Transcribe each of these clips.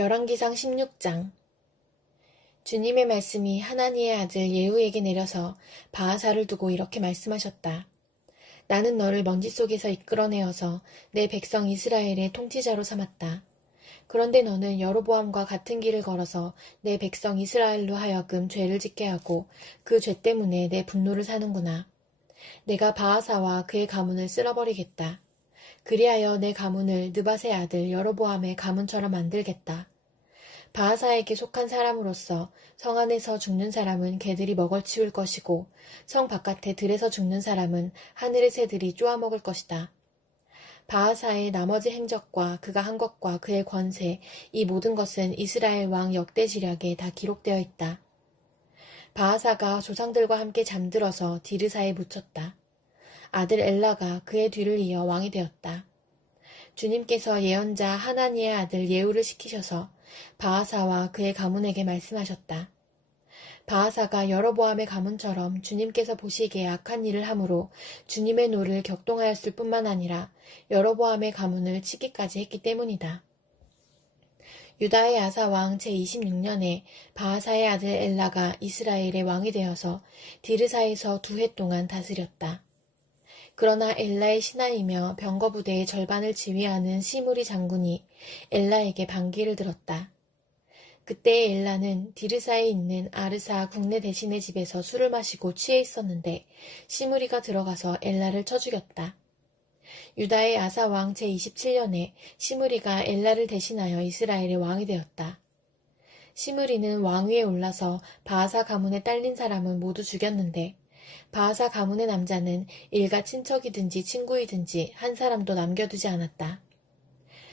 열왕기상 16장. 주님의 말씀이 하나니의 아들 예후에게 내려서 바하사를 두고 이렇게 말씀하셨다. 나는 너를 먼지 속에서 이끌어내어서 내 백성 이스라엘의 통치자로 삼았다. 그런데 너는 여로보암과 같은 길을 걸어서 내 백성 이스라엘로 하여금 죄를 짓게 하고 그 죄 때문에 내 분노를 사는구나. 내가 바하사와 그의 가문을 쓸어버리겠다. 그리하여 내 가문을 느밧의 아들 여로보암의 가문처럼 만들겠다. 바하사에게 속한 사람으로서 성 안에서 죽는 사람은 개들이 먹을치울 것이고 성 바깥에 들에서 죽는 사람은 하늘의 새들이 쪼아먹을 것이다. 바하사의 나머지 행적과 그가 한 것과 그의 권세, 이 모든 것은 이스라엘 왕 역대지략에 다 기록되어 있다. 바하사가 조상들과 함께 잠들어서 디르사에 묻혔다. 아들 엘라가 그의 뒤를 이어 왕이 되었다. 주님께서 예언자 하나니의 아들 예후를 시키셔서 바하사와 그의 가문에게 말씀하셨다. 바하사가 여로보암의 가문처럼 주님께서 보시기에 악한 일을 함으로 주님의 노를 격동하였을 뿐만 아니라 여로보암의 가문을 치기까지 했기 때문이다. 유다의 아사왕 제26년에 바하사의 아들 엘라가 이스라엘의 왕이 되어서 디르사에서 2해 동안 다스렸다. 그러나 엘라의 신하이며 병거부대의 절반을 지휘하는 시므리 장군이 엘라에게 반기를 들었다. 그때 엘라는 디르사에 있는 아르사 국내 대신의 집에서 술을 마시고 취해 있었는데 시므리가 들어가서 엘라를 쳐 죽였다. 유다의 아사왕 제27년에 시므리가 엘라를 대신하여 이스라엘의 왕이 되었다. 시므리는 왕위에 올라서 바하사 가문에 딸린 사람은 모두 죽였는데 바하사 가문의 남자는 일가 친척이든지 친구이든지 한 사람도 남겨두지 않았다.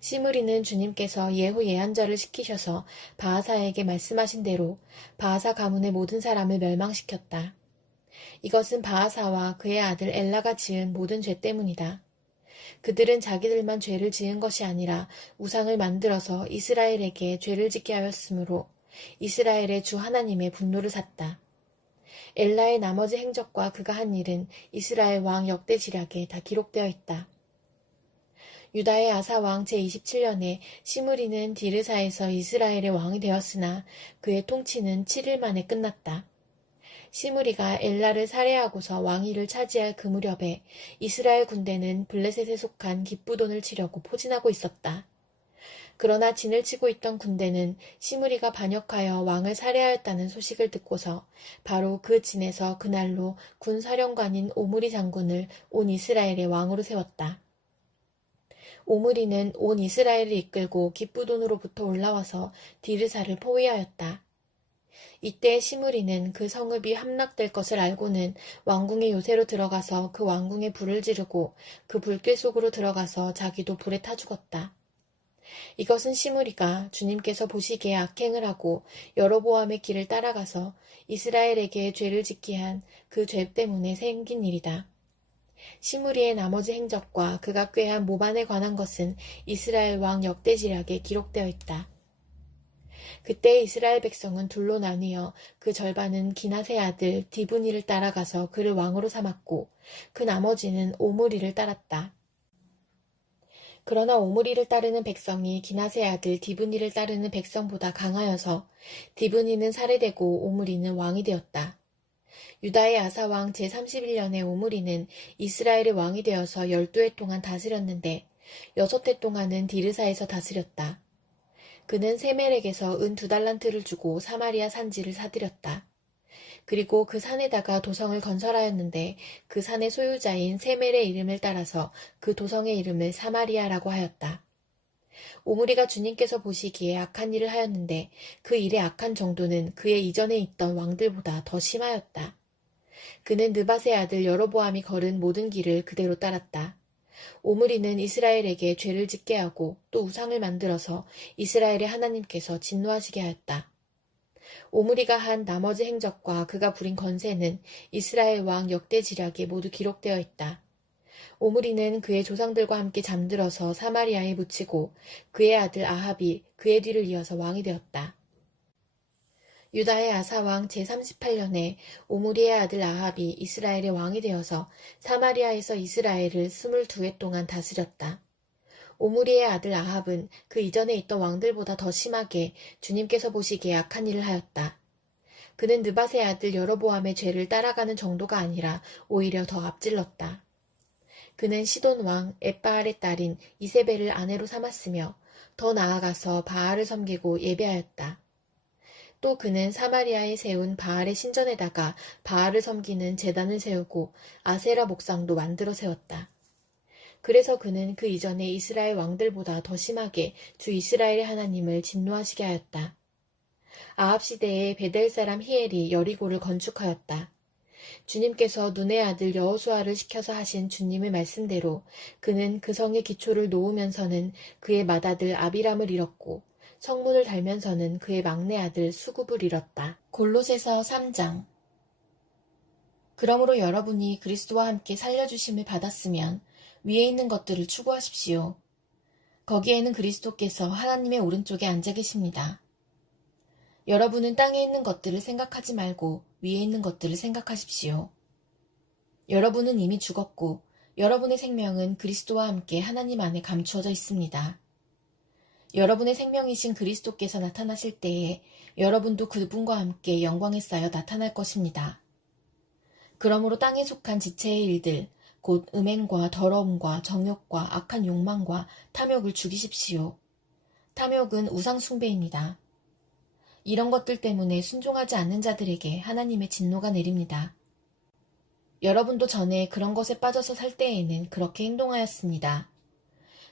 시므리는 주님께서 예후 예언자를 시키셔서 바하사에게 말씀하신 대로 바하사 가문의 모든 사람을 멸망시켰다. 이것은 바하사와 그의 아들 엘라가 지은 모든 죄 때문이다. 그들은 자기들만 죄를 지은 것이 아니라 우상을 만들어서 이스라엘에게 죄를 짓게 하였으므로 이스라엘의 주 하나님의 분노를 샀다. 엘라의 나머지 행적과 그가 한 일은 이스라엘 왕 역대지략에 다 기록되어 있다. 유다의 아사왕 제27년에 시므리는 디르사에서 이스라엘의 왕이 되었으나 그의 통치는 7일 만에 끝났다. 시므리가 엘라를 살해하고서 왕위를 차지할 그 무렵에 이스라엘 군대는 블레셋에 속한 기쁘돈을 치려고 포진하고 있었다. 그러나 진을 치고 있던 군대는 시므리가 반역하여 왕을 살해하였다는 소식을 듣고서 바로 그 진에서 그날로 군사령관인 오므리 장군을 온 이스라엘의 왕으로 세웠다. 오므리는 온 이스라엘을 이끌고 기쁘돈으로부터 올라와서 디르사를 포위하였다. 이때 시므리는 그 성읍이 함락될 것을 알고는 왕궁의 요새로 들어가서 그 왕궁에 불을 지르고 그 불길 속으로 들어가서 자기도 불에 타 죽었다. 이것은 시므리가 주님께서 보시기에 악행을 하고 여로보암의 길을 따라가서 이스라엘에게 죄를 짓게 한 그 죄 때문에 생긴 일이다. 시므리의 나머지 행적과 그가 꾀한 모반에 관한 것은 이스라엘 왕 역대지략에 기록되어 있다. 그때 이스라엘 백성은 둘로 나뉘어 그 절반은 기낫의 아들 디브니를 따라가서 그를 왕으로 삼았고 그 나머지는 오므리를 따랐다. 그러나 오므리를 따르는 백성이 기낫의 아들 디브니를 따르는 백성보다 강하여서 디브니는 살해되고 오므리는 왕이 되었다. 유다의 아사왕 제31년에 오므리는 이스라엘의 왕이 되어서 12해 동안 다스렸는데 6해 동안은 디르사에서 다스렸다. 그는 세멜렉에서 은 2달란트를 주고 사마리아 산지를 사들였다. 그리고 그 산에다가 도성을 건설하였는데 그 산의 소유자인 세멜의 이름을 따라서 그 도성의 이름을 사마리아라고 하였다. 오므리가 주님께서 보시기에 악한 일을 하였는데 그 일의 악한 정도는 그의 이전에 있던 왕들보다 더 심하였다. 그는 느밧의 아들 여로보암이 걸은 모든 길을 그대로 따랐다. 오므리는 이스라엘에게 죄를 짓게 하고 또 우상을 만들어서 이스라엘의 하나님께서 진노하시게 하였다. 오므리가 한 나머지 행적과 그가 부린 건세는 이스라엘 왕 역대지략에 모두 기록되어 있다. 오므리는 그의 조상들과 함께 잠들어서 사마리아에 묻히고 그의 아들 아합이 그의 뒤를 이어서 왕이 되었다. 유다의 아사왕 제38년에 오므리의 아들 아합이 이스라엘의 왕이 되어서 사마리아에서 이스라엘을 22해 동안 다스렸다. 오므리의 아들 아합은 그 이전에 있던 왕들보다 더 심하게 주님께서 보시기에 악한 일을 하였다. 그는 느밧의 아들 여로보암의 죄를 따라가는 정도가 아니라 오히려 더 앞질렀다. 그는 시돈 왕 엣바알의 딸인 이세벨을 아내로 삼았으며 더 나아가서 바알을 섬기고 예배하였다. 또 그는 사마리아에 세운 바알의 신전에다가 바알을 섬기는 제단을 세우고 아세라 목상도 만들어 세웠다. 그래서 그는 그 이전에 이스라엘 왕들보다 더 심하게 주 이스라엘의 하나님을 진노하시게 하였다. 아합 시대에 베델 사람 히엘이 여리고를 건축하였다. 주님께서 눈의 아들 여호수아를 시켜서 하신 주님의 말씀대로 그는 그 성의 기초를 놓으면서는 그의 맏아들 아비람을 잃었고 성문을 달면서는 그의 막내 아들 수굽을 잃었다. 골로새서 3장. 그러므로 여러분이 그리스도와 함께 살려주심을 받았으면 위에 있는 것들을 추구하십시오. 거기에는 그리스도께서 하나님의 오른쪽에 앉아 계십니다. 여러분은 땅에 있는 것들을 생각하지 말고 위에 있는 것들을 생각하십시오. 여러분은 이미 죽었고 여러분의 생명은 그리스도와 함께 하나님 안에 감추어져 있습니다. 여러분의 생명이신 그리스도께서 나타나실 때에 여러분도 그분과 함께 영광에 쌓여 나타날 것입니다. 그러므로 땅에 속한 지체의 일들, 곧 음행과 더러움과 정욕과 악한 욕망과 탐욕을 죽이십시오. 탐욕은 우상 숭배입니다. 이런 것들 때문에 순종하지 않는 자들에게 하나님의 진노가 내립니다. 여러분도 전에 그런 것에 빠져서 살 때에는 그렇게 행동하였습니다.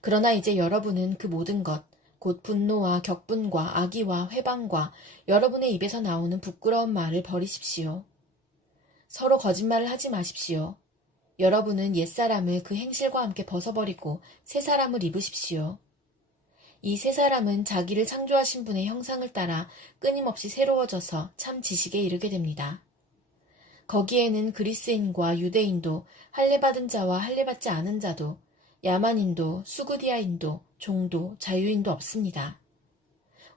그러나 이제 여러분은 그 모든 것, 곧 분노와 격분과 악의와 회방과 여러분의 입에서 나오는 부끄러운 말을 버리십시오. 서로 거짓말을 하지 마십시오. 여러분은 옛사람을 그 행실과 함께 벗어버리고 새 사람을 입으십시오. 이 새 사람은 자기를 창조하신 분의 형상을 따라 끊임없이 새로워져서 참 지식에 이르게 됩니다. 거기에는 그리스인과 유대인도 할례받은 자와 할례받지 않은 자도 야만인도 수구디아인도 종도 자유인도 없습니다.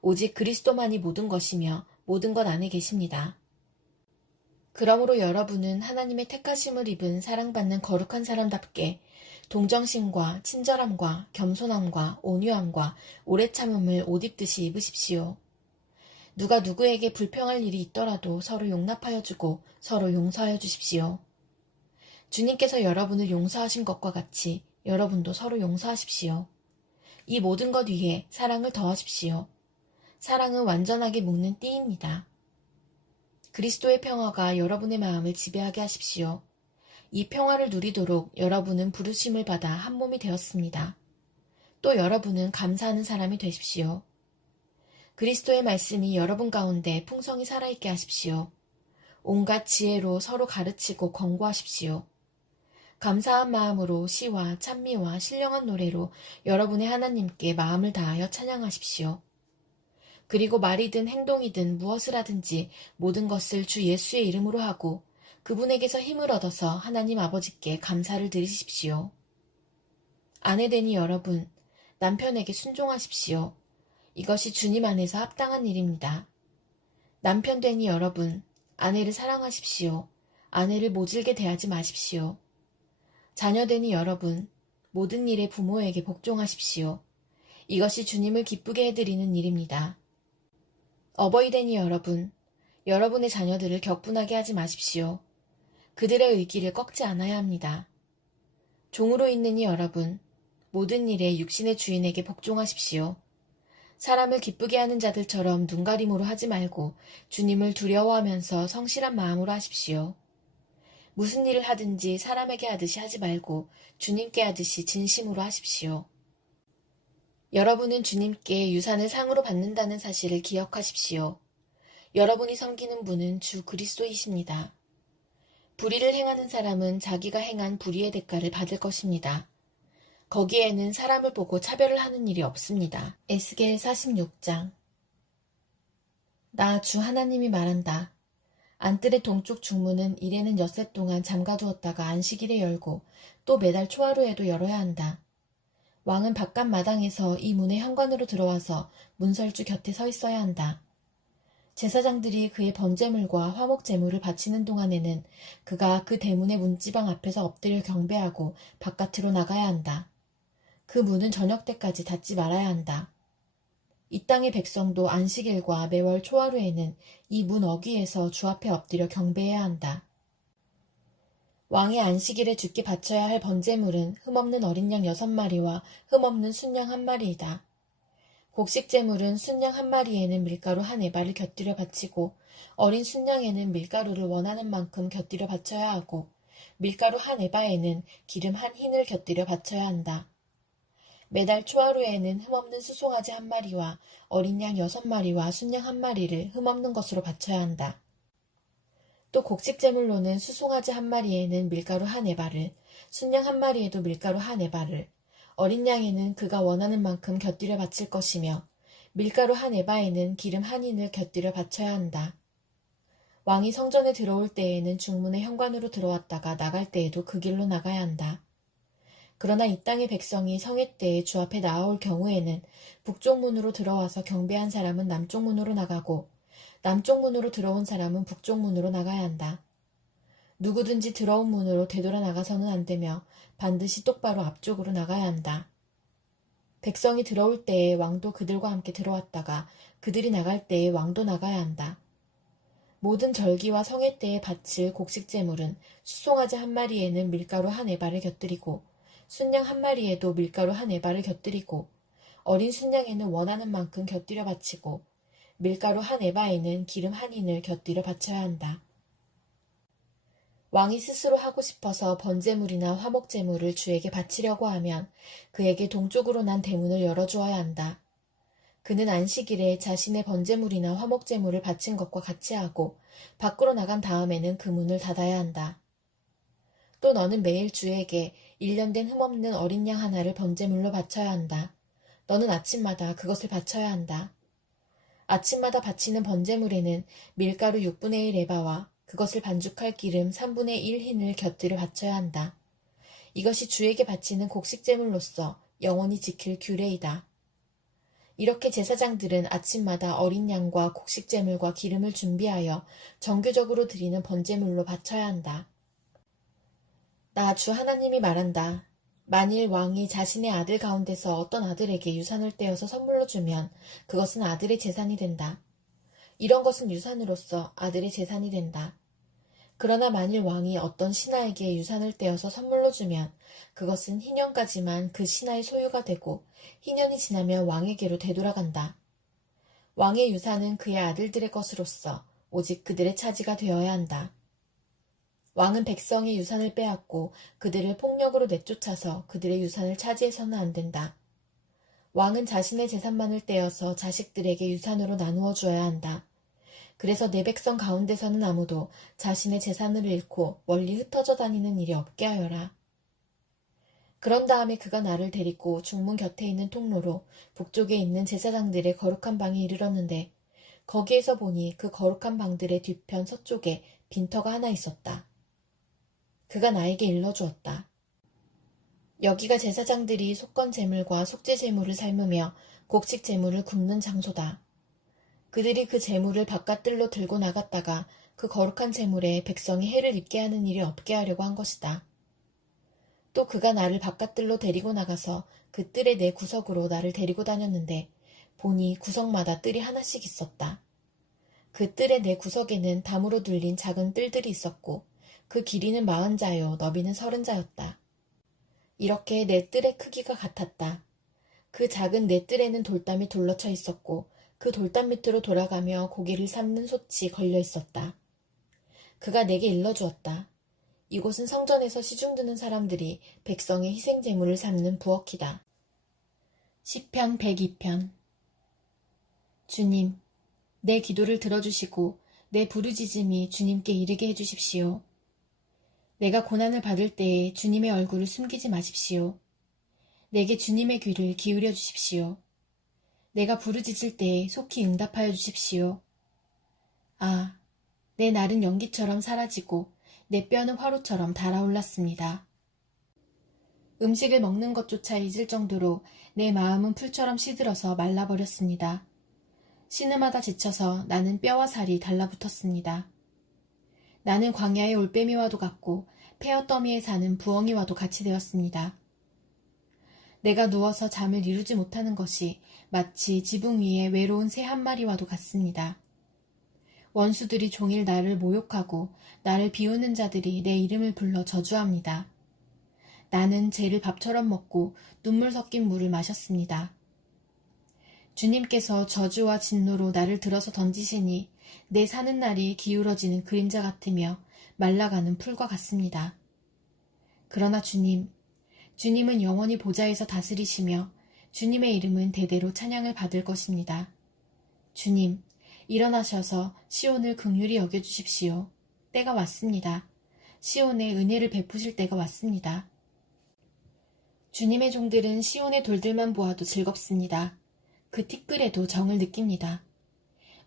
오직 그리스도만이 모든 것이며 모든 것 안에 계십니다. 그러므로 여러분은 하나님의 택하심을 입은 사랑받는 거룩한 사람답게 동정심과 친절함과 겸손함과 온유함과 오래 참음을 옷 입듯이 입으십시오. 누가 누구에게 불평할 일이 있더라도 서로 용납하여 주고 서로 용서하여 주십시오. 주님께서 여러분을 용서하신 것과 같이 여러분도 서로 용서하십시오. 이 모든 것 위에 사랑을 더하십시오. 사랑은 완전하게 묶는 띠입니다. 그리스도의 평화가 여러분의 마음을 지배하게 하십시오. 이 평화를 누리도록 여러분은 부르심을 받아 한 몸이 되었습니다. 또 여러분은 감사하는 사람이 되십시오. 그리스도의 말씀이 여러분 가운데 풍성히 살아있게 하십시오. 온갖 지혜로 서로 가르치고 권고하십시오. 감사한 마음으로 시와 찬미와 신령한 노래로 여러분의 하나님께 마음을 다하여 찬양하십시오. 그리고 말이든 행동이든 무엇을 하든지 모든 것을 주 예수의 이름으로 하고 그분에게서 힘을 얻어서 하나님 아버지께 감사를 드리십시오. 아내되니 여러분, 남편에게 순종하십시오. 이것이 주님 안에서 합당한 일입니다. 남편 되니 여러분, 아내를 사랑하십시오. 아내를 모질게 대하지 마십시오. 자녀 되니 여러분, 모든 일에 부모에게 복종하십시오. 이것이 주님을 기쁘게 해드리는 일입니다. 어버이 되니 여러분, 여러분의 자녀들을 격분하게 하지 마십시오. 그들의 의기를 꺾지 않아야 합니다. 종으로 있느니 여러분, 모든 일에 육신의 주인에게 복종하십시오. 사람을 기쁘게 하는 자들처럼 눈가림으로 하지 말고 주님을 두려워하면서 성실한 마음으로 하십시오. 무슨 일을 하든지 사람에게 하듯이 하지 말고 주님께 하듯이 진심으로 하십시오. 여러분은 주님께 유산을 상으로 받는다는 사실을 기억하십시오. 여러분이 섬기는 분은 주 그리스도이십니다. 불의를 행하는 사람은 자기가 행한 불의의 대가를 받을 것입니다. 거기에는 사람을 보고 차별을 하는 일이 없습니다. 에스겔 46장. 나 주 하나님이 말한다. 안뜰의 동쪽 중문은 이래는 엿새 동안 잠가두었다가 안식일에 열고 또 매달 초하루에도 열어야 한다. 왕은 바깥 마당에서 이 문의 현관으로 들어와서 문설주 곁에 서 있어야 한다. 제사장들이 그의 번제물과 화목제물을 바치는 동안에는 그가 그 대문의 문지방 앞에서 엎드려 경배하고 바깥으로 나가야 한다. 그 문은 저녁 때까지 닫지 말아야 한다. 이 땅의 백성도 안식일과 매월 초하루에는 이 문 어귀에서 주 앞에 엎드려 경배해야 한다. 왕의 안식일에 주께 바쳐야 할 번제물은 흠없는 어린 양 6마리와 흠없는 순양 1마리이다. 곡식 제물은 순양 1마리에는 밀가루 1에바를 곁들여 바치고 어린 순양에는 밀가루를 원하는 만큼 곁들여 바쳐야 하고 밀가루 1에바에는 기름 1흰을 곁들여 바쳐야 한다. 매달 초하루에는 흠없는 수송아지 1마리와 어린 양 6마리와 순양 1마리를 흠없는 것으로 바쳐야 한다. 또 곡식 제물로는 수송아지 1마리에는 밀가루 1에바를, 순양 1마리에도 밀가루 1에바를, 어린 양에는 그가 원하는 만큼 곁들여 바칠 것이며 밀가루 1에바에는 기름 1흰을 곁들여 바쳐야 한다. 왕이 성전에 들어올 때에는 중문의 현관으로 들어왔다가 나갈 때에도 그 길로 나가야 한다. 그러나 이 땅의 백성이 성회 때에 주 앞에 나아올 경우에는 북쪽 문으로 들어와서 경배한 사람은 남쪽 문으로 나가고 남쪽 문으로 들어온 사람은 북쪽 문으로 나가야 한다. 누구든지 들어온 문으로 되돌아 나가서는 안 되며 반드시 똑바로 앞쪽으로 나가야 한다. 백성이 들어올 때에 왕도 그들과 함께 들어왔다가 그들이 나갈 때에 왕도 나가야 한다. 모든 절기와 성회 때에 바칠 곡식 제물은 수송아지 1마리에는 밀가루 1에바를 곁들이고 순양 1마리에도 밀가루 1에바를 곁들이고 어린 순양에는 원하는 만큼 곁들여 바치고 밀가루 1에바에는 기름 1흰을 곁들여 바쳐야 한다. 왕이 스스로 하고 싶어서 번제물이나 화목제물을 주에게 바치려고 하면 그에게 동쪽으로 난 대문을 열어주어야 한다. 그는 안식일에 자신의 번제물이나 화목제물을 바친 것과 같이 하고 밖으로 나간 다음에는 그 문을 닫아야 한다. 또 너는 매일 주에게 1년 된 흠없는 어린 양 하나를 번제물로 바쳐야 한다. 너는 아침마다 그것을 바쳐야 한다. 아침마다 바치는 번제물에는 밀가루 6분의 1 에바와 그것을 반죽할 기름 3분의 1 흰을 곁들여 바쳐야 한다. 이것이 주에게 바치는 곡식제물로서 영원히 지킬 규례이다. 이렇게 제사장들은 아침마다 어린 양과 곡식제물과 기름을 준비하여 정규적으로 드리는 번제물로 바쳐야 한다. 나 주 하나님이 말한다. 만일 왕이 자신의 아들 가운데서 어떤 아들에게 유산을 떼어서 선물로 주면 그것은 아들의 재산이 된다. 이런 것은 유산으로서 아들의 재산이 된다. 그러나 만일 왕이 어떤 신하에게 유산을 떼어서 선물로 주면 그것은 희년까지만 그 신하의 소유가 되고 희년이 지나면 왕에게로 되돌아간다. 왕의 유산은 그의 아들들의 것으로서 오직 그들의 차지가 되어야 한다. 왕은 백성의 유산을 빼앗고 그들을 폭력으로 내쫓아서 그들의 유산을 차지해서는 안 된다. 왕은 자신의 재산만을 떼어서 자식들에게 유산으로 나누어 주어야 한다. 그래서 내 백성 가운데서는 아무도 자신의 재산을 잃고 멀리 흩어져 다니는 일이 없게 하여라. 그런 다음에 그가 나를 데리고 중문 곁에 있는 통로로 북쪽에 있는 제사장들의 거룩한 방에 이르렀는데 거기에서 보니 그 거룩한 방들의 뒤편 서쪽에 빈터가 하나 있었다. 그가 나에게 일러주었다. 여기가 제사장들이 속건 제물과 속죄 제물을 삶으며 곡식 제물을 굽는 장소다. 그들이 그 제물을 바깥들로 들고 나갔다가 그 거룩한 제물에 백성이 해를 입게 하는 일이 없게 하려고 한 것이다. 또 그가 나를 바깥들로 데리고 나가서 그 뜰의 네 구석으로 나를 데리고 다녔는데 보니 구석마다 뜰이 하나씩 있었다. 그 뜰의 네 구석에는 담으로 둘린 작은 뜰들이 있었고 그 길이는 40자요 너비는 30자였다. 이렇게 네 뜰의 크기가 같았다. 그 작은 네 뜰에는 돌담이 둘러쳐 있었고 그 돌담 밑으로 돌아가며 고기를 삶는 솥이 걸려 있었다. 그가 내게 일러주었다. 이곳은 성전에서 시중 드는 사람들이 백성의 희생제물을 삶는 부엌이다. 시편 102편. 주님, 내 기도를 들어주시고 내 부르짖음이 주님께 이르게 해주십시오. 내가 고난을 받을 때에 주님의 얼굴을 숨기지 마십시오. 내게 주님의 귀를 기울여 주십시오. 내가 부르짖을 때에 속히 응답하여 주십시오. 아, 내 날은 연기처럼 사라지고 내 뼈는 화로처럼 달아올랐습니다. 음식을 먹는 것조차 잊을 정도로 내 마음은 풀처럼 시들어서 말라버렸습니다. 신음하다 지쳐서 나는 뼈와 살이 달라붙었습니다. 나는 광야의 올빼미와도 같고 폐허더미에 사는 부엉이와도 같이 되었습니다. 내가 누워서 잠을 이루지 못하는 것이 마치 지붕 위에 외로운 새 한 마리와도 같습니다. 원수들이 종일 나를 모욕하고 나를 비우는 자들이 내 이름을 불러 저주합니다. 나는 죄를 밥처럼 먹고 눈물 섞인 물을 마셨습니다. 주님께서 저주와 진노로 나를 들어서 던지시니 내 사는 날이 기울어지는 그림자 같으며 말라가는 풀과 같습니다. 그러나 주님은 영원히 보좌에서 다스리시며 주님의 이름은 대대로 찬양을 받을 것입니다. 주님, 일어나셔서 시온을 긍휼히 여겨주십시오. 때가 왔습니다. 시온에 은혜를 베푸실 때가 왔습니다. 주님의 종들은 시온의 돌들만 보아도 즐겁습니다. 그 티끌에도 정을 느낍니다.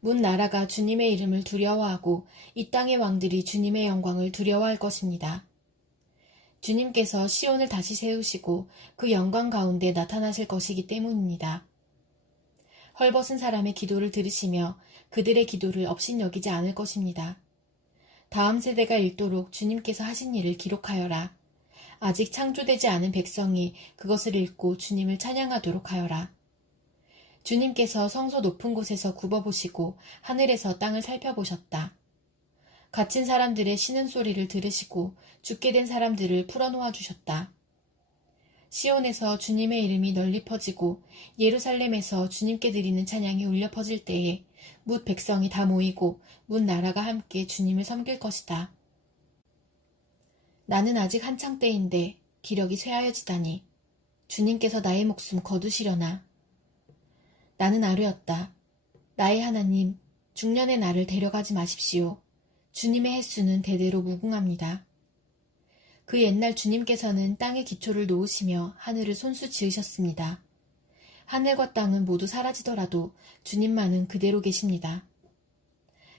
문 나라가 주님의 이름을 두려워하고 이 땅의 왕들이 주님의 영광을 두려워할 것입니다. 주님께서 시온을 다시 세우시고 그 영광 가운데 나타나실 것이기 때문입니다. 헐벗은 사람의 기도를 들으시며 그들의 기도를 업신여기지 않을 것입니다. 다음 세대가 읽도록 주님께서 하신 일을 기록하여라. 아직 창조되지 않은 백성이 그것을 읽고 주님을 찬양하도록 하여라. 주님께서 성소 높은 곳에서 굽어보시고 하늘에서 땅을 살펴보셨다. 갇힌 사람들의 쉬는 소리를 들으시고 죽게 된 사람들을 풀어놓아 주셨다. 시온에서 주님의 이름이 널리 퍼지고 예루살렘에서 주님께 드리는 찬양이 울려 퍼질 때에 뭇 백성이 다 모이고 뭇 나라가 함께 주님을 섬길 것이다. 나는 아직 한창 때인데 기력이 쇠하여지다니 주님께서 나의 목숨 거두시려나. 나는 아뢰었다. 나의 하나님, 중년의 나를 데려가지 마십시오. 주님의 횟수는 대대로 무궁합니다. 그 옛날 주님께서는 땅의 기초를 놓으시며 하늘을 손수 지으셨습니다. 하늘과 땅은 모두 사라지더라도 주님만은 그대로 계십니다.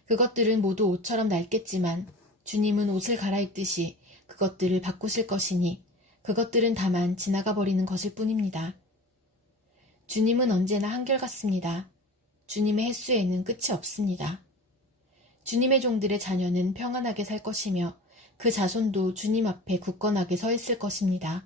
그것들은 모두 옷처럼 낡겠지만 주님은 옷을 갈아입듯이 그것들을 바꾸실 것이니 그것들은 다만 지나가 버리는 것일 뿐입니다. 주님은 언제나 한결같습니다. 주님의 횟수에는 끝이 없습니다. 주님의 종들의 자녀는 평안하게 살 것이며 그 자손도 주님 앞에 굳건하게 서 있을 것입니다.